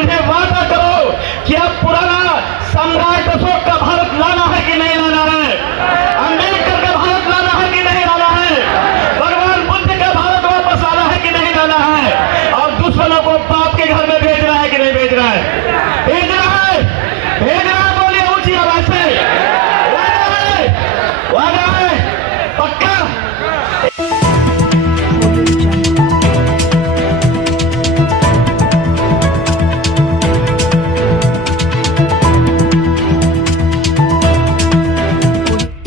मुझे वादा करो कि अब पुराना सम्राट अशोक का भारत लाना है कि नहीं लाना है, अंबेडकर का भारत लाना है कि नहीं लाना है, भगवान बुद्ध का भारत वापस लाना है कि नहीं लाना है, और दुश्मनों को बाप के घर में भेज रहा है कि नहीं भेज रहा है? भेज रहा है, भेज रहा है। बोलिए ऊंची आवाज से, वादा है पक्का।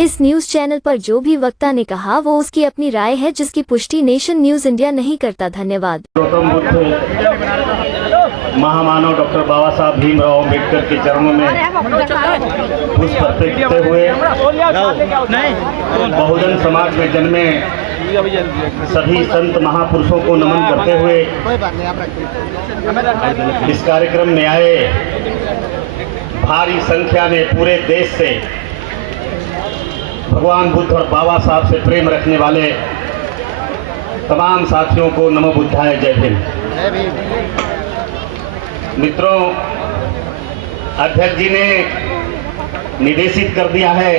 इस न्यूज चैनल पर जो भी वक्ता ने कहा वो उसकी अपनी राय है, जिसकी पुष्टि नेशन न्यूज इंडिया नहीं करता। धन्यवाद। गौतम बुद्ध महामानव डॉक्टर बाबा साहब भीमराव अम्बेडकर के चरणों में पुष्प अर्पित करते हुए बहुजन समाज में जन्मे सभी संत महापुरुषों को नमन करते हुए इस कार्यक्रम में आए भारी संख्या में पूरे देश से भगवान बुद्ध और बाबा साहब से प्रेम रखने वाले तमाम साथियों को नमो बुद्धाय, जय भीम। मित्रों, अध्यक्ष जी ने निर्देशित कर दिया है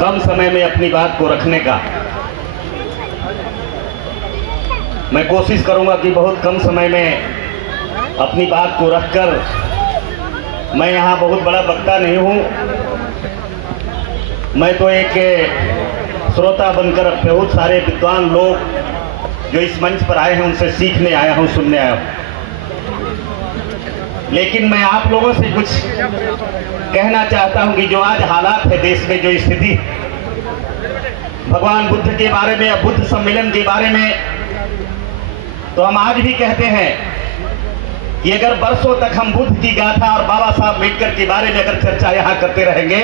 कम समय में अपनी बात को रखने का। मैं कोशिश करूंगा कि बहुत कम समय में अपनी बात को रखकर, मैं यहाँ बहुत बड़ा वक्ता नहीं हूँ, मैं तो एक श्रोता बनकर बहुत सारे विद्वान लोग जो इस मंच पर आए हैं उनसे सीखने आया हूँ, सुनने आया हूँ। लेकिन मैं आप लोगों से कुछ कहना चाहता हूँ कि जो आज हालात है देश में, जो स्थिति भगवान बुद्ध के बारे में या बुद्ध सम्मेलन के बारे में, तो हम आज भी कहते हैं कि अगर वर्षों तक हम बुद्ध की गाथा और बाबा साहब अम्बेडकर के बारे में अगर चर्चा यहाँ करते रहेंगे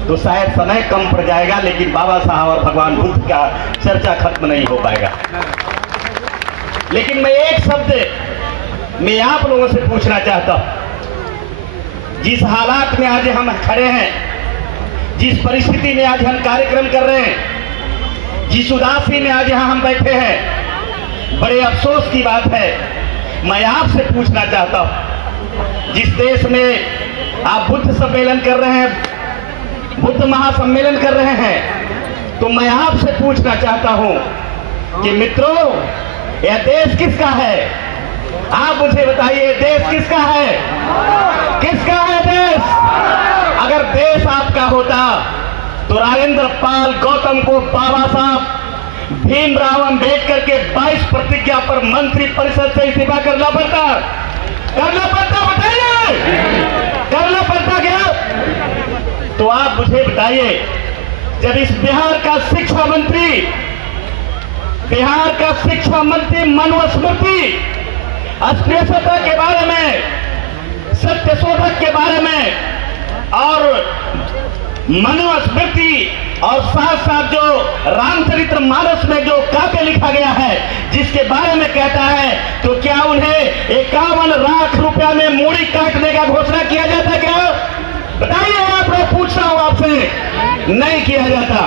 तो शायद समय कम पड़ जाएगा, लेकिन बाबा साहब और भगवान बुद्ध का चर्चा खत्म नहीं हो पाएगा। लेकिन मैं एक शब्द मैं आप लोगों से पूछना चाहता हूं, जिस हालात में आज हम खड़े हैं, जिस परिस्थिति में आज हम कार्यक्रम कर रहे हैं, जिस उदासी में आज यहाँ हम बैठे हैं, बड़े अफसोस की बात है। मैं आपसे पूछना चाहता हूं, जिस देश में आप बुद्ध सम्मेलन कर रहे हैं, बुद्ध महासम्मेलन कर रहे हैं, तो मैं आपसे पूछना चाहता हूं कि मित्रों, यह देश किसका है? आप मुझे बताइए, देश किसका है? किसका है देश? अगर देश आपका होता तो राजेंद्र पाल गौतम को बाबा साहब भीमराव अम्बेडकर के 22 प्रतिज्ञा पर मंत्री परिषद से इस्तीफा करना पड़ता, बताइए, करना पड़ता क्या? तो आप मुझे बताइए, जब इस बिहार का शिक्षा मंत्री मनोज स्मृति अस्पृश्यता के बारे में, सत्यशोधक के बारे में और मनुस्मृति और साथ साथ जो रामचरितमानस में जो काव्य लिखा गया है जिसके बारे में कहता है, तो क्या उन्हें 51 लाख रुपया में मूड़ी काटने का घोषणा किया जाता क्या? बताइए, आप लोग, पूछ रहा हूं आपसे, नहीं किया जाता।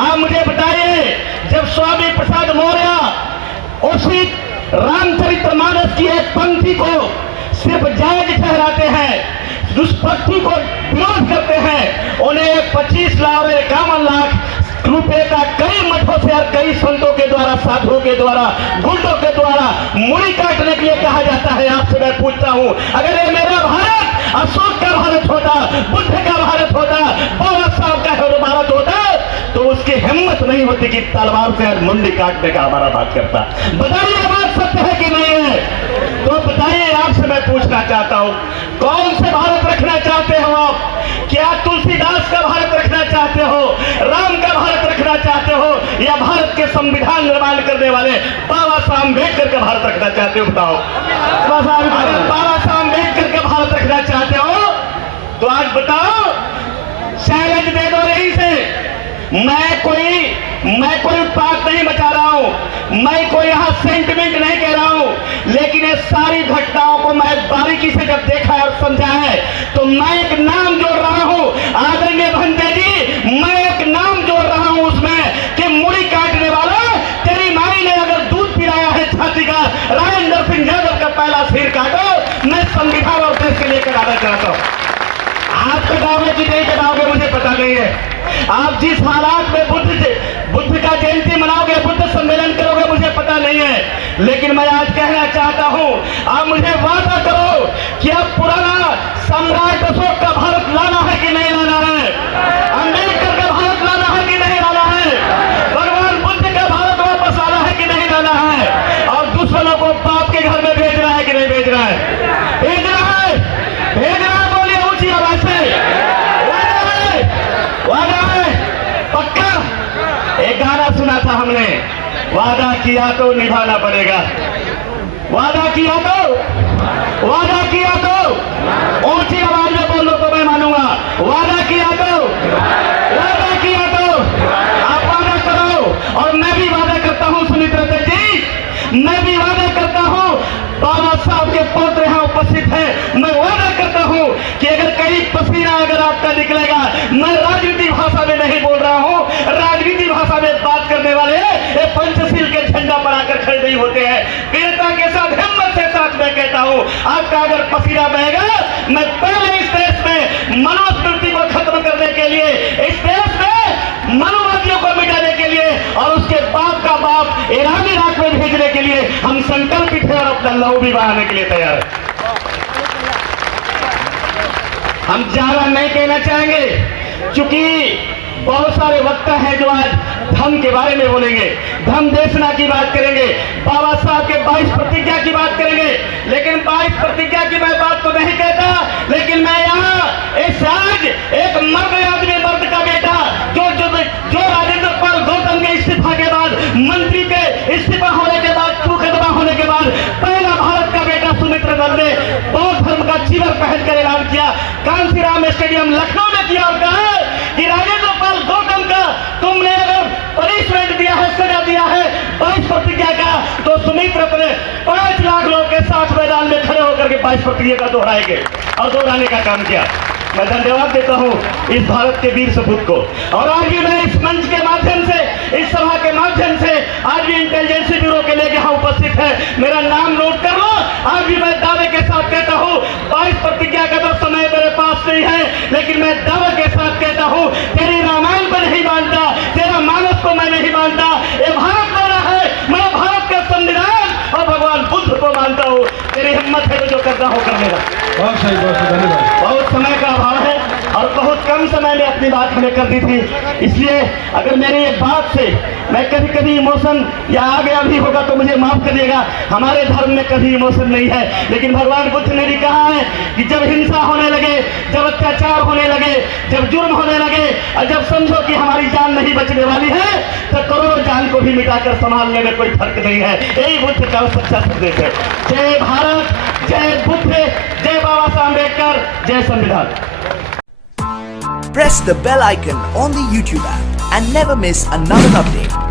आप मुझे बताइए, जब स्वामी प्रसाद मौर्य उसी रामचरितमानस की एक पंक्ति को सिर्फ जायज ठहराते हैं, उस पंक्ति को विरोध करते हैं, उन्हें 25 लाख और 51 लाख रुपए का कई मठों से और कई संतों के द्वारा, साधुओं के द्वारा, गुंडों के द्वारा मूड़ी काटने के लिए कहा जाता है। आपसे मैं पूछता हूं, अगर ये मेरा भारत अशोक का भारत होता, बुद्ध का भारत होता, बाबा साहब का भारत होता, तो उसकी हिम्मत नहीं होती कि तलवार से मुंडी काटने का हमारा बात करता। बताइए, बात सत्य है कि नहीं है? तो बताइए, आपसे मैं पूछना चाहता हूं, कौन से भारत रखना चाहते हो आप? क्या तुलसीदास का भारत रखना चाहते हो, राम का भारत रखना चाहते हो, या भारत के संविधान निर्माण करने वाले बाबा साहब अम्बेडकर का भारत रखना चाहते हो? बताओ। अगर बाबा साहब अम्बेडकर का भारत रखना चाहते हो तो आज बताओ, चैलेंज दे दो यहीं से। मैं कोई बात नहीं बचा रहा हूं, मैं कोई यहां सेंटिमेंट नहीं कह रहा हूं, लेकिन ये सारी घटनाओं को मैं बारीकी से जब देखा और समझा है, तो मैं एक नाम जोड़ रहा हूं, आदरणीय भंते जी, मैं एक नाम जोड़ रहा हूं उसमें कि मुड़ी काटने वाला, तेरी माई ने अगर दूध पिलाया है झांसी का राजेंद्र सिंह यादव का पहला सिर काटो, मैं संविधान और देश के लिए करार कराता हूं। आप कटाओगे कि नहीं कटाओगे मुझे पता नहीं है। आप जिस हालात में बुद्ध का जयंती मनाओगे, बुद्ध सम्मेलन करोगे, मुझे पता नहीं है। लेकिन मैं आज कहना चाहता हूं, आप मुझे वादा करो कि अब पुराना सम्राट अशोक का भारत लाना है कि नहीं लाना है, अम्बेडकर का भारत लाना है कि नहीं लाना है, भगवान बुद्ध का भारत वापस आना है कि नहीं लाना है, और दुश्मनों को बाप के घर में भेजना है कि नहीं भेजना है, भेजना है, भेजना है। बोलिए ऊंची आवाज से, वादा है, पक्का। एक गाना सुना था हमने, वादा किया तो निभाना पड़ेगा, वादा किया तो ऊंची आवाज में बोलो तो मैं मानूंगा। वादा किया तो आप वादा करो, और मैं भी वादा करता हूं सुमित्रा जी, मैं भी वादा करता हूं, बाबा साहब के पौत्र यहां उपस्थित हैं, मैं वादा करता हूं कि अगर कहीं पसीना अगर आपका निकलेगा, मैं राजनीति भाषा में नहीं बोल रहा हूं, राजनीति भाषा में बात करने वाले ये पंचशील के झंडा बनाकर खड़े नहीं होते हैं। वीरता के साथ, हिम्मत के साथ मैं कहता हूं, आपका अगर पसीना बहेगा, मैं पहले इस देश में मनुस्मृति को खत्म करने के लिए, इस देश में मनुवादियों को मिटाने के लिए, और उसके बाप का बाप ईरान इराक में भेजने के लिए हम संकल्पित हैं और अपना लहू भी बहाने के लिए तैयार है। हम ज्यादा नहीं कहना चाहेंगे, क्योंकि बहुत सारे वक्ता हैं जो आज धर्म के बारे में बोलेंगे, धर्म देशना की बात करेंगे, बाबा साहब के 22 प्रतिज्ञा की बात करेंगे। लेकिन 22 प्रतिज्ञा की मैं बात तो नहीं कहता, लेकिन मैं यहाँ इस आज एक मर्द आदमी, मर्द का बेटा, जो राजेंद्र पाल गौतम के इस्तीफा के बाद, मंत्री के इस्तीफा होने के बाद, मुकदमा होने के बाद, पहला भारत का बेटा सुमित्रा दल ने बौद्ध धर्म का चीवर पहनकर ऐलान किया, कांसीराम स्टेडियम लखनऊ में किया, और कहा कि राजेंद्र पाल गौतम का तुमने अगर पनिशमेंट दिया है, सजा दिया है 22 प्रतिज्ञा का, तो सुमित्रा ने 5 लाख लोगों के साथ मैदान में खड़े होकर के 22 प्रतिज्ञा का दोहराएंगे और दोहराने का काम किया। मैं धन्यवाद देता हूं इस भारत के वीर सपूत को। और आज भी मैं इस मंच के माध्यम से, इस सभा के माध्यम से, आज भी इंटेलिजेंस ब्यूरो के लिए यहाँ उपस्थित है, मेरा नाम नोट कर लो। आज भी मैं दावे के साथ कहता हूँ, 22 प्रतिज्ञा का तो समय मेरे पास नहीं है, लेकिन मैं दावे के साथ कहता हूँ, तेरी रामायण को नहीं मानता, तेरा मानस को मैं नहीं मानता, ये भारत मेरा है, मैं भारत का संविधान और भगवान बुद्ध को मानता हूँ। तेरी हिम्मत है जो करना हो करने का। बहुत सही, बहुत धन्यवाद। बहुत समय का अभाव है और बहुत कम समय में अपनी बात मैंने कर दी थी, इसलिए अगर मेरी एक बात से मैं कभी कभी इमोशन या आ गया भी होगा तो मुझे माफ करिएगा। हमारे धर्म में कभी इमोशन नहीं है, लेकिन भगवान बुद्ध ने भी कहा है कि जब हिंसा होने लगे, जब अत्याचार होने लगे, जब जुर्म होने लगे, और जब समझो कि हमारी जान नहीं बचने वाली है, तो करोड़ों जान को भी मिटाकर संभालने में कोई फर्क नहीं है। यही बुद्ध का सच्चा संदेश है। जय भारत, जय बुद्ध, जय बाबा साहब अम्बेडकर, जय संविधान। Press the bell icon on the YouTube app and never miss another update.